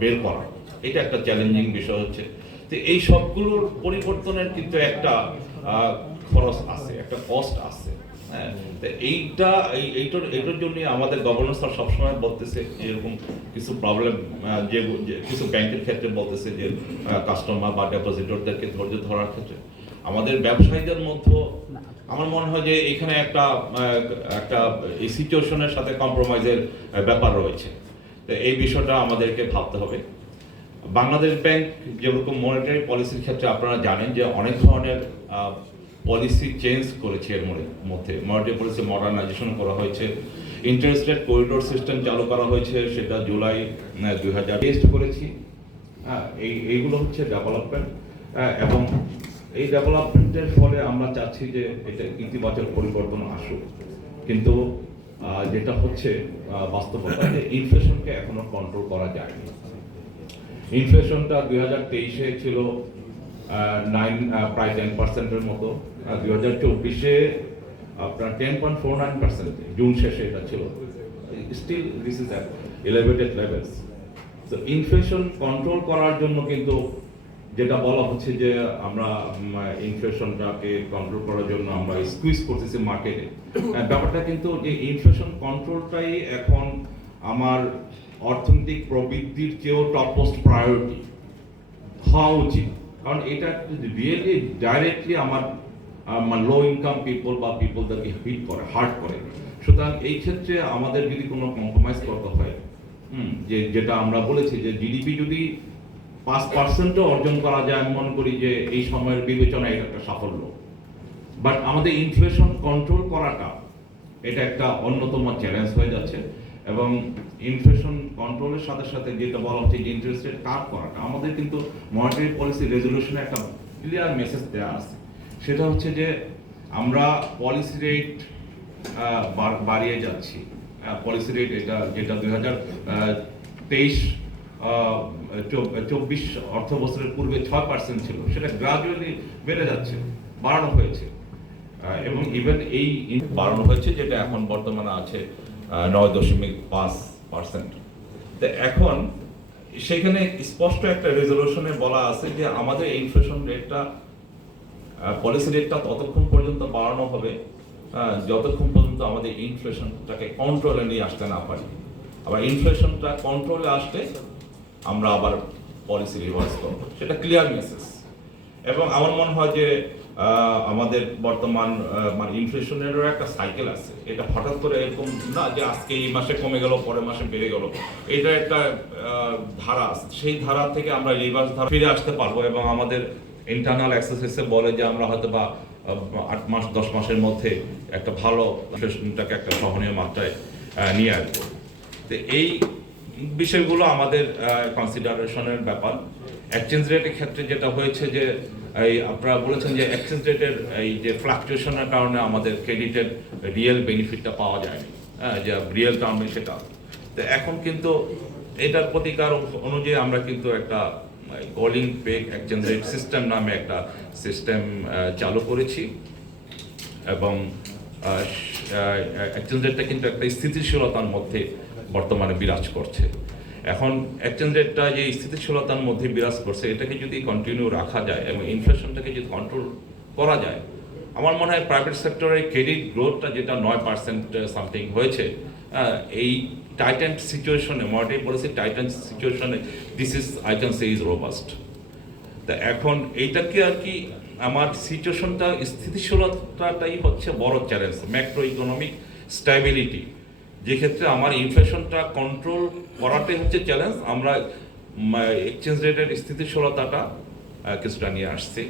বের করা, এটা একটা চ্যালেঞ্জিং বিষয় হচ্ছে। তো এই সবগুলোর পরিবর্তনের কিন্তু একটা খরচ আছে, একটা কস্ট আছে। হ্যাঁ, তো এইটার জন্য আমাদের গভর্নর স্যার সবসময় বলতেছে এরকম কিছু প্রবলেম, যে কিছু ব্যাংকের ক্ষেত্রে বলতেছে যে কাস্টমার বা ডেপোজিটরদেরকে ধৈর্য ধরার ক্ষেত্রে আমাদের ব্যবসায়ীদের মধ্যে আমার মনে হয় যে এখানে একটা একটা এই সিচুয়েশনের সাথে কম্প্রোমাইজের ব্যাপার রয়েছে। তো এই বিষয়টা আমাদেরকে ভাবতে হবে। বাংলাদেশ ব্যাংক যেরকম মনিটারি পলিসির ক্ষেত্রে আপনারা জানেন যে অনেক ধরনের পলিসি চেঞ্জ করেছে, এর মধ্যে মনিটারি পলিসি মডার্নাইজেশন করা হয়েছে, ইন্টারেস্ট রেট করিডোর সিস্টেম চালু করা হয়েছে, সেটা জুলাই 2000 টেস্ট করেছি। এইগুলো হচ্ছে ডেভেলপমেন্ট, এবং এই ডেভেলপমেন্টের ফলে আমরা চাচ্ছি যে এটা ইতিবাচক পরিবর্তন আসুক। কিন্তু যেটা হচ্ছে বাস্তবতা যে ইনফ্লেশনকে এখনো কন্ট্রোল করা যায়নি। ইনফ্লেশনটা 2023-এ ছিল প্রায় 10%-এর মতো, 2024-এ আপনার 10.49%, জুন শেষে এটা ছিল। Still this is elevated levels. তো ইনফ্লেশন কন্ট্রোল করার জন্য কিন্তু যেটা বলা হচ্ছে যে আমরা ইনফ্লেশনটাকে কন্ট্রোল করার জন্য আমরা স্কুইজ করতেছি মার্কেটে, ব্যাপারটা কিন্তু যে ইনফ্লেশন কন্ট্রোলটাই এখন আমার অর্থনৈতিক প্রবৃদ্ধির চেয়েও টপমোস্ট প্রায়োরিটি হওয়া উচিত। কারণ এটা রিয়েলি ডাইরেক্টলি আমার লো ইনকাম পিপল বা পিপলদেরকে হিট করে, হার্ট করে। সুতরাং এই ক্ষেত্রে আমাদের যদি কোনো কম্প্রোমাইজ করতে হয়, যেটা আমরা বলেছি যে জিডিপি যদি 5%ও অর্জন করা যায়, আমি মনে করি যে এই সময়ের বিবেচনায় এটা একটা সাফল্য। বাট আমাদের ইনফ্লেশন কন্ট্রোল করাটা এটা একটা অন্যতম চ্যালেঞ্জ হয়ে যাচ্ছে। এবং ইনফ্লেশন কন্ট্রোলের সাথে সাথে যেটা বলা হচ্ছে যে ইন্টারেস্ট রেট কাট করাটা, আমাদের কিন্তু মনিটারি পলিসি রেজলিউশনে একটা ক্লিয়ার মেসেজ দেওয়া আছে। সেটা হচ্ছে যে আমরা পলিসি রেট বাড়িয়ে যাচ্ছি। পলিসি রেট এটা যেটা 2023-24 অর্থ বছরের পূর্বে 6% ছিল, সেটা গ্রাজুয়ালি বেড়ে যাচ্ছে, বাড়ানো হয়েছে। এবং ইভেন এই বাড়ানো হয়েছে যেটা এখন বর্তমানে আছে 9.5%। তো এখন সেখানে স্পষ্ট একটা রেজলিউশনে বলা আছে যে আমাদের ইনফ্লেশন রেটটা, পলিসি রেটটা ততক্ষণ পর্যন্ত বাড়ানো হবে যতক্ষণ পর্যন্ত আমাদের ইনফ্লেশনটাকে কন্ট্রোলে নিয়ে আসতে না পারি। আবার ইনফ্লেশনটা কন্ট্রোলে আসলে আমরা আবার পলিসি রিভার্স করবো, সেটা ক্লিয়ার মেসেজ। এবং আমার মনে হয় যে আমাদের বর্তমান মানে ইনফ্লেশনেরও একটা সাইকেল আছে। এটা হঠাৎ করে এরকম না যে আজকে এই মাসে কমে গেল পরের মাসে বেড়ে গেল, এটা একটা ধারা আছে। সেই ধারা থেকে আমরা রিভার্স ধারা ফিরে আসতে পারবো এবং আমাদের ইন্টারনাল এক্সারসাইজে বলে যে আমরা হয়তো বা 8 মাস 10 মাসের মধ্যে একটা ভালো ইনফ্লেশনটাকে একটা সহনীয় মাত্রায় নিয়ে আসবো। তো এই বিষয়গুলো আমাদের কনসিডারেশনের ব্যাপার। এক্সচেঞ্জ রেটের ক্ষেত্রে যেটা হয়েছে যে এই আপনারা বলেছেন যে এক্সচেঞ্জ রেটের এই যে ফ্লাকচুয়েশনের কারণে আমাদের ক্রেডিটের রিয়েল বেনিফিটটা পাওয়া যায়নি, যে রিয়েল টার্মে সেটা। তো এখন কিন্তু এটার প্রতিকার অনুযায়ী আমরা কিন্তু একটা calling peg exchange rate system নামে একটা সিস্টেম চালু করেছি এবং এক্সচেঞ্জ রেটটা কিন্তু একটা স্থিতিশীলতার মধ্যে বর্তমানে বিরাজ করছে। এখন এক্সচেঞ্জ রেটটা যে স্থিতিশীলতার মধ্যে বিরাজ করছে, এটাকে যদি কন্টিনিউ রাখা যায় এবং ইনফ্লেশনটাকে যদি কন্ট্রোল করা যায়, আমার মনে হয় প্রাইভেট সেক্টরের ক্রেডিট গ্রোথটা যেটা 9% সামথিং হয়েছে, এই টাইটেন্ড সিচুয়েশনে, মনিটারি পলিসি টাইটেন্ড সিচুয়েশনে this is I can say is robust. তা এখন এইটাকে আর কি আমার সিচুয়েশনটা স্থিতিশীলতাটাই হচ্ছে বড় চ্যালেঞ্জ, ম্যাক্রো ইকোনমিক স্ট্যাবিলিটি, যে ক্ষেত্রে আমার ইনফ্লেশনটা কন্ট্রোল করাটাই হচ্ছে চ্যালেঞ্জ। আমরা এক্সচেঞ্জ রেটের স্থিতিশীলতাটা কিছুটা নিয়ে আসছি।